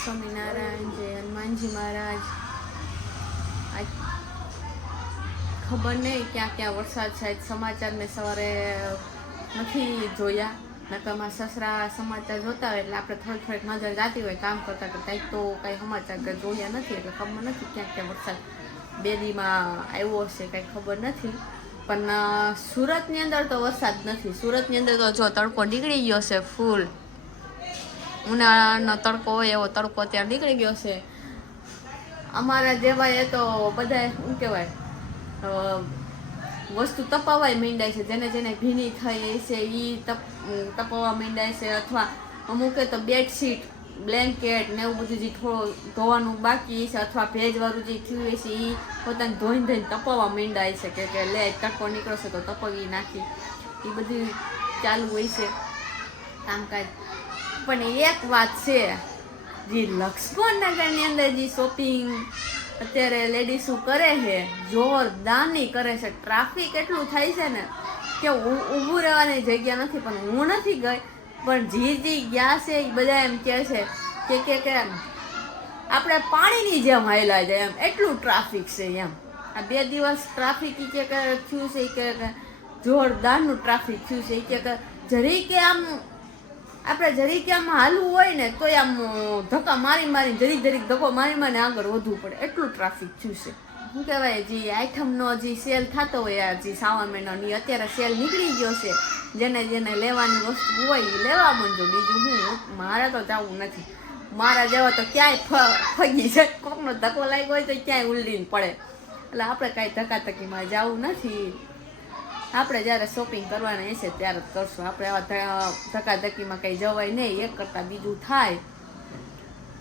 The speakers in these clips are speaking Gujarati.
સ્વામિનારાયણ, જય હનુમાનજી મહારાજ. આજ ખબર નહીં ક્યાં ક્યાં વરસાદ છે. સમાચારને સવારે નથી જોયા, નકર મારા સસરા સમાચાર જોતા હોય એટલે આપણે થોડીક નજર જાતી હોય કામ કરતા કરતા, તો કાંઈ સમાચાર જોયા નથી એટલે ખબર નથી ક્યાં ક્યાં વરસાદ બે દીમાં આવ્યો હશે, કાંઈ ખબર નથી. પણ સુરતની અંદર તો વરસાદ નથી. સુરતની અંદર તો જો તડકો નીકળી ગયો છે, ફૂલ ઉનાળાનો તડકો હોય એવો તડકો અત્યારે નીકળી ગયો છે. અમારા જેવા એ તો બધા શું કહેવાય વસ્તુ તપાવાય માંડાય છે. જેને જેને ભીની થઈ છે એ તપાવવા માંડાય છે, અથવા અમુકે તો બેડશીટ બ્લેન્કેટ ને એવું બધું જે થોડું ધોવાનું બાકી છે, અથવા ભેજવાળું જે થયું હોય છે એ પોતાને ધોઈને તપાવવા માંડાય છે કે લે તડકો નીકળશે તો તપાવી નાખી, એ બધું ચાલુ હોય છે કામકાજ. પણ એક વાત છે, જે લક્ષ્મણનગરની અંદર જે શોપિંગ અત્યારે લેડીઝો કરે છે જોરદારની કરે છે. ટ્રાફિક એટલું થાય છે ને કે ઊભું રહેવાની જગ્યા નથી. પણ હું નથી ગઈ, પણ જે ગયા છે એ બધા એમ કહે છે કે આપણે પાણીની જેમ હાલ્યા જાય એમ, એટલું ટ્રાફિક છે એમ. આ 2 દિવસ ટ્રાફિક કે થયું છે કે જોરદારનું ટ્રાફિક થયું છે કે જરી કે આમ આપણે જરીક આમ હાલવું હોય ને તોય આમ ધક્કા મારી જરીક ધક્કો મારી આગળ વધવું પડે, એટલું ટ્રાફિક થયું છે. શું કહેવાય, જે આઈટમનો જે સેલ થતો હોય, આ જે શ્રાવણ મહિનાની અત્યારે સેલ નીકળી ગયો છે. જેને લેવાની વસ્તુ હોય એ લેવા માંડો. બીજું હું, મારે તો જવું નથી. મારા જેવા તો ક્યાંય ફગી જાય, કોકનો ધક્કો લાગ્યો હોય તો ક્યાંય ઉલડીને પડે. એટલે આપણે કાંઈ ધક્કાધક્કીમાં જવું નથી. આપણે જ્યારે શોપિંગ કરવાના હશે ત્યારે જ કરશું. આપણે આવા ધક્કાધક્કીમાં કંઈ જવાય નહીં, એક કરતાં બીજું થાય.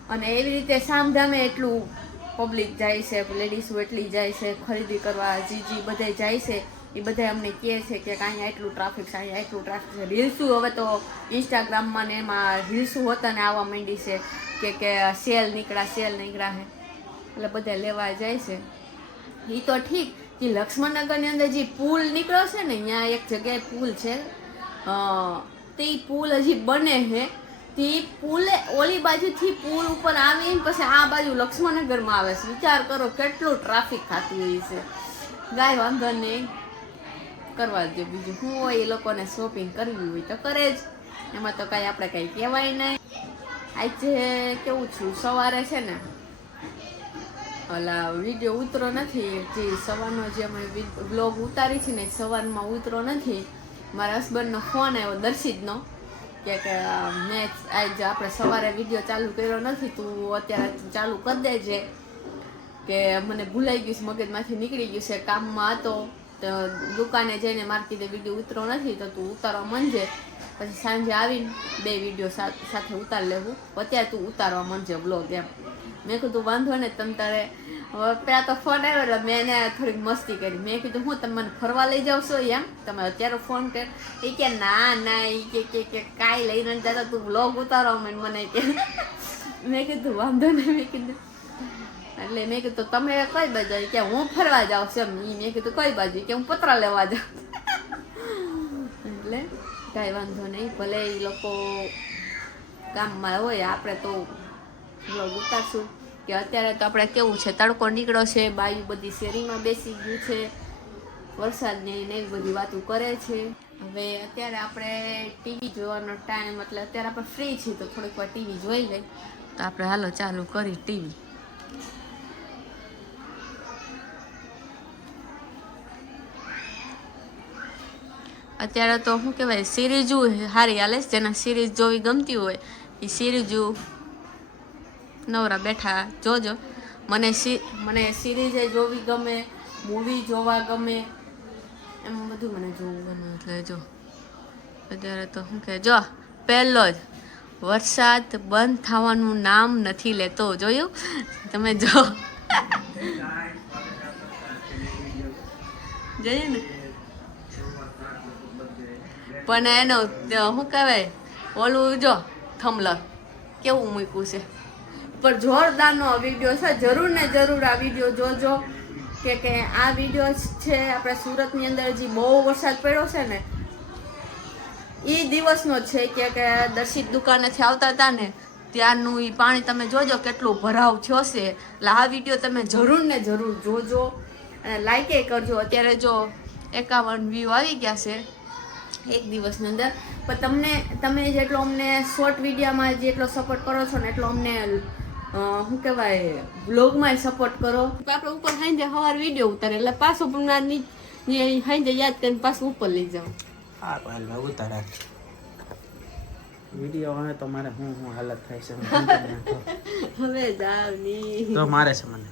અને એવી રીતે સામધામે એટલું પબ્લિક જાય છે, લેડીઝો એટલી જાય છે ખરીદી કરવા, જી બધે જાય છે એ બધા અમને કહે છે કે અહીંયા એટલું ટ્રાફિક છે, અહીંયા એટલું ટ્રાફિક છે. રીલ્સો હવે તો ઇન્સ્ટાગ્રામમાં ને એમાં રીલ્સો હોતા ને આવવા માંડી છે કે સેલ નીકળ્યા છે, એટલે બધા લેવા જાય છે. એ તો ઠીક. જે લક્ષ્મણનગરની અંદર જે પુલ નીકળ્યો છે ને, ત્યાં એક જગ્યાએ પુલ છે, તે પુલ હજી બને છે. તે પુલે ઓલી બાજુથી પુલ ઉપર આવીને પછી આ બાજુ લક્ષ્મણનગરમાં આવે છે. વિચાર કરો કેટલું ટ્રાફિક થતું હોય છે. ગાય વાંધો નહીં, કરવા દો. બીજું શું હોય, એ લોકોને શોપિંગ કરવી હોય તો કરે જ, એમાં તો કાંઈ આપણે કાંઈ કહેવાય નહીં. આજે કેવું છું, સવારે છે ને ઓલા વિડીયો ઉતરો નથી, જે સવારનો જે અમે બ્લોગ ઉતારી છે ને સવારમાં ઉતરો નથી. મારા હસબન્ડનો ફોન આવ્યો દર્શિતનો કે મેં આજ આપણે સવારે વિડીયો ચાલુ કર્યો નથી, તું અત્યારે ચાલુ કરી દેજે, કે મને ભૂલાઈ ગયું છે, મગજમાંથી નીકળી ગયું છે, કામમાં હતો તો દુકાને જઈને માર્કેટે વિડીયો ઉતરો નથી તો તું ઉતારવા માંડજે, પછી સાંજે આવીને 2 વિડીયો સાથે ઉતાર લેવું, અત્યારે તું ઉતારવા માંડજે બ્લોગ એમ. મેં કીધું વાંધો ને તમ તારે. હવે પેલા તો ફોન આવ્યો એટલે મેં એને થોડીક મસ્તી કરી. મેં કીધું હું તમે મને ફરવા લઈ જાવ છો એમ, તમે અત્યારે ફોન કર. એ કે ના એ કે કાંઈ લઈને જતા તું બ્લોગ ઉતારવા મને કે. મેં કીધું વાંધો નહીં. મેં કીધું એટલે મેં કીધું તમે કઈ બાજુ, કે હું ફરવા જાઉં છું એમ. મેં કીધું કઈ બાજુ, કે હું પતરા લેવા જાઉં. એટલે કાંઈ વાંધો નહીં, ભલે એ લોકો કામમાં હોય, આપણે તો બ્લોગ ઉતારશું. કે અત્યારે તો આપણે કેવું છે, તડકો નીકળ્યો છે, બાયું બધી શેરીમાં બેસી ગયું છે, વરસાદની ને એવી બધી વાતો કરે છે. હવે અત્યારે આપણે ટીવી જોવાનો ટાઈમ, એટલે અત્યારે આપણે ફ્રી છીએ તો થોડીક વાર ટીવી જોઈ લઈ. તો આપણે હાલો ચાલુ કરી ટીવી. અત્યારે તો શું કહેવાય, સિરીઝ સારી હાલે છે. જેના સિરીઝ જોવી ગમતી હોય એ સિરીઝ નવરા બેઠા જોજો. મને સિરીઝ જોવી ગમે, મૂવી જોવા ગમે, એમ બધું મને જોવું ગમે. એટલે જો અત્યારે તો શું કહે, જો પહેલો જ વરસાદ બંધ થવાનું નામ નથી લેતો, જોયું તમે? જો જોઈએ ને, પણ એનો શું કહેવાય ઓલું જો થમલર કેવું મૂક્યું છે. પર જોરદારનો વિડીયો છે, જરૂર ને જરૂર આ વિડીયો જોજો. કે આ વિડીયો છે આપણે સુરતની અંદર જે બહુ વરસાદ પડ્યો છે ને એ દિવસનો છે. કે દર્શિત દુકાનેથી આવતા હતા ને ત્યારનું એ પાણી તમે જોજો કેટલું ભરાવ થયો છે. એટલે આ વિડીયો તમે જરૂર ને જરૂર જોજો અને લાઈકે કરજો. અત્યારે જો 51 વ્યૂ આવી ગયા છે એક દિવસની અંદર. પણ તમે જેટલો અમને શોર્ટ વિડીયોમાં જેટલો સપોર્ટ કરો છો ને એટલો અમને શું કહેવાય બ્લોગમાં સપોર્ટ કરો. આપણે ઉપર સાંજે સવાર વિડીયો ઉતારે એટલે પાછું પણ સાંજે યાદ કરીને પાછું ઉપર લઈ જાઓ. હા હાલ ઉતારા વિડીયો આવે તો મારે હું હાલત થાય છે હવે જાવ ની તો મારે છે મને.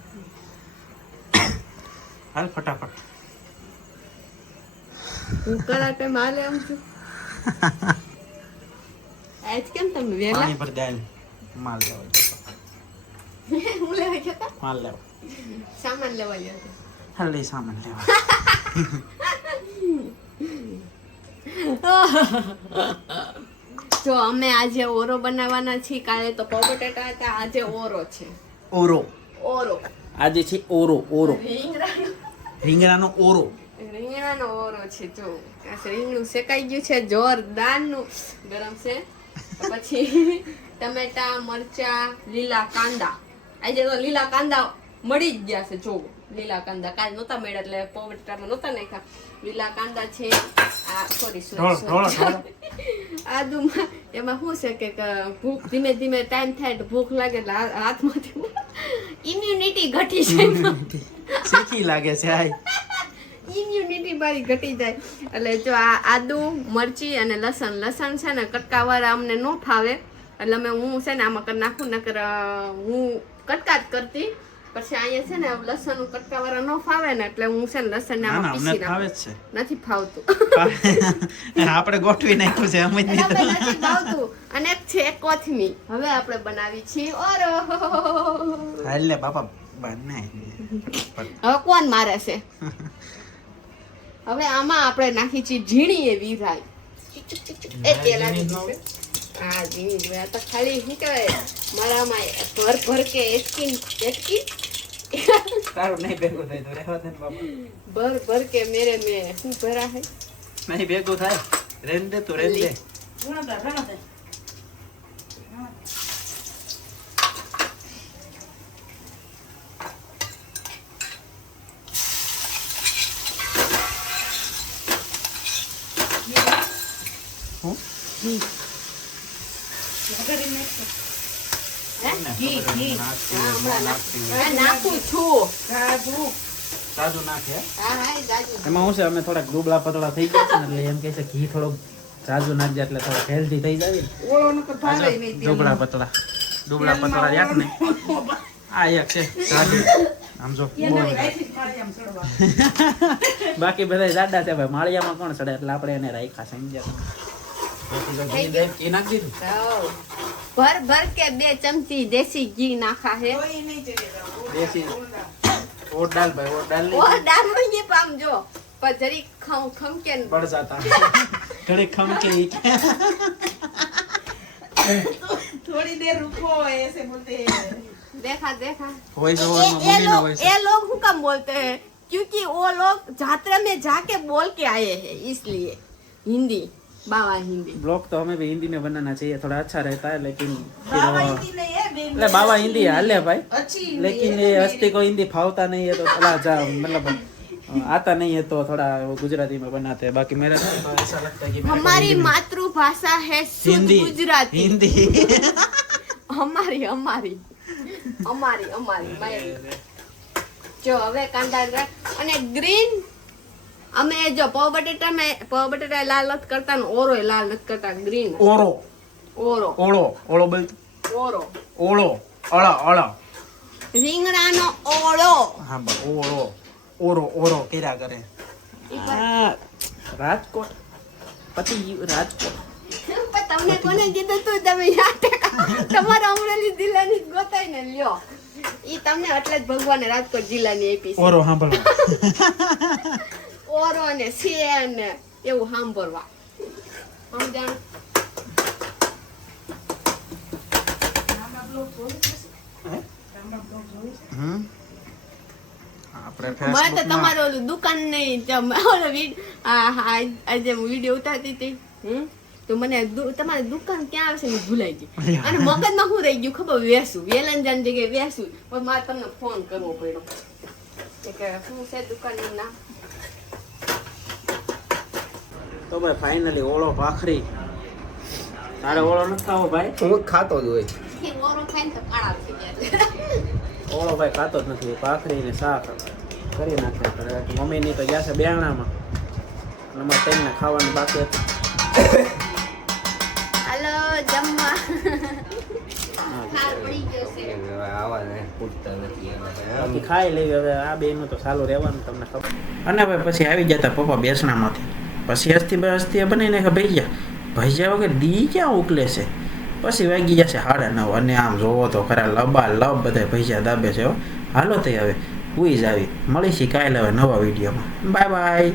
હાલ ફટાફટ હું કરાટે માલે આમ છું. આજ કેમ તમે વેલા પાણી ભર દે માલ લેવા હું લેવા જતા માલ લેવા સામાન લેવા ગયો હાલ લઈ સામાન લેવા. જો અમે આજે ઓરો બનાવવાના છીએ. કાલે તો પાવ બટાટા હતા, આજે ઓરો છે. ઓરો આજે છે ઓરો રીંગણાનો ઓરો ઓરો છે. જો રીંગણું શેકાઈ ગયું છે જોરદારનું ગરમ છે. પછી ટમેટા મરચા લીલા કાંદા. આજે તો લીલા કાંદા મળી જ ગયા છે. જો લીલા કાંદા કાલ નહોતા મળ્યા એટલે પાવ બટાટામાં નહોતા નાખ્યા. લીલા કાંદા છે. આ સોરી આદુમાં એમાં શું છે કે ભૂખ ધીમે ધીમે ટાઈમ થાય તો ભૂખ લાગે એટલે હાથમાંથી ઇમ્યુનિટી ઘટી જાય. શીખી લાગે છે આ ઇમ્યુનિટી મારી ઘટી જાય. એટલે જો આ આદુ મરચી અને લસણ છે ને કટકાવાળા અમને ન ફાવે એટલે હું છે ને આમાં કરી નાખું. નકર હું કટકા જ કરતી. પછી અહીંયા છે ને લસણ કટકાવાળા ન ફાવે ને એટલે હું છે ને લસણ આમાં પીસી નાખું. નથી ફાવતું. આપણે ગોઠવી નાખ્યું છે અમે નથી ફાવતું. અને એક છે કોથમી. હવે આપણે બનાવી છીએ ઓરો. હાલ લે બાપા બનાય. હવે કોણ મારે છે? હવે આમાં આપણે નાખી છીએ ઝીણી એવી રાઈ. એ તેલ નાખી છે. હા ઝીણી જોયા તો ખાલી શું કહેવાય મારામાં ભર કે એટકી તારું નહીં ભેગું થાય તો રહેવા દે બાપા. ભર કે મેરે મે શું ભરા હે નહીં ભેગું થાય. રેન દે તો રેન દે. નાખું છું. એમાં હું છે અમે થોડાક દુબળા પતળા થઈ ગયા છે ને એટલે એમ કહે છે ઘી થોડુંક જાજુ નાખજે એટલે થોડાક હેલ્ધી થઈ જાય. દુબળા પતળા યાદ ને આ એક છે જાજુ. આમ જો બાકી બધા જાડા છે ભાઈ. માળિયામાં કોણ ચડે એટલે આપણે એને રાખ્યા સમજ્યા. ભર કે 2 ચમચી દેશી ઘી નાખા હે. દેશી ઓટ ડાલ ભાઈ ઓટ ડાલ ये पाम जो पर जरी खमके बढ़ जाता थोड़े खमके थोड़ी देर रुको ऐसे बोलते हैं. देखा वॉइस ओवर में मम्मी ना वॉइस. ये लोग हूँ कम बोलते हैं क्योंकि वो लोग यात्रा में जाके बोल के आए हैं इसलिए हिंदी. बाबा हिंदी ब्लॉग तो हमें भी हिंदी में बनाना चाहिए, थोड़ा अच्छा रहता है. लेकिन बाबा हिंदी नहीं है अरे बाबा हिंदी हाल है भाई. अच्छी लेकिन ये हस्ती को हिंदी फावता नहीं है तो थोड़ा मतलब आता नहीं है तो थोड़ा वो गुजराती में बनाते हैं. बाकी मेरा तो ऐसा लगता है कि हमारी मातृभाषा है शुद्ध गुजराती. हिंदी हमारी જો હવે કાંદા અને ગ્રીન અમે જો પાવ બટેટા લાલ નથી કરતા ને ઓરો લાલ નથી કરતા. ગ્રીન ઓરો બોલ ઓળો રીંગણાનો ઓળો. હા ઓરો કેરા કરે. રાજકોટ પછી રાજકોટ. તમને કોને કીધું તું તમે તમારા અમરેલી જિલ્લાની ગોતાઈ ને લ્યો. ઈ તમને એટલે જ ભગવાને રાજકોટ જિલ્લાની આપી છે. ઓરો સાંભળો. ઓરો ને શેર ને એવું સાંભળવા સમજાણ. મને તો તમારો દુકાન નહીં આજે વિડીયો ઉતારતી હતી તો મને તમારી દુકાન ક્યાં આવશે ને ભૂલાઈ ગઈ અને મગજમાં શું રહી ગયું ખબર વેસું વેલંજાન જગ્યાએ વેસું પણ મારે તમને ફોન કરવો પડ્યો કે શું છે દુકાનનું નામ. તો ભાઈ ફાઇનલી ઓળો ભાખરી. તારે ઓળો નથી ખાવો ભાઈ? હું ખાતો જ હોય. ઓરો ખાય ને તો કાળા થઈ ગયા. ઓળો ભાઈ ખાતો જ નથી. ભાખરી ને શાક કરી નાખે. મમ્મીની તો ગયા છે બેણામાં. અમારે તેમને ખાવાનું બાકી હતું. હાલો જમવા ખાર પડી ગયો છે. આવા ને પૂછતા નથી બાકી ખાઈ લેવી હવે. આ બેનું તો ચાલુ રહેવાનું તમને ખબર. અને ભાઈ પછી આવી જતા પપ્પા બેસણામાંથી. પછી હસ્તી બનાવીને કે ભૈયા વગર દી ક્યાં ઉકલે છે. પછી વાગી જશે 9:30 અને આમ જોવો તો ખરા લબા લબ બધા ભૈયા દાબે છે. હાલો તે હવે હુઈ જ આવી. મળીશી કાલે હવે નવા વિડીયોમાં. Bye bye.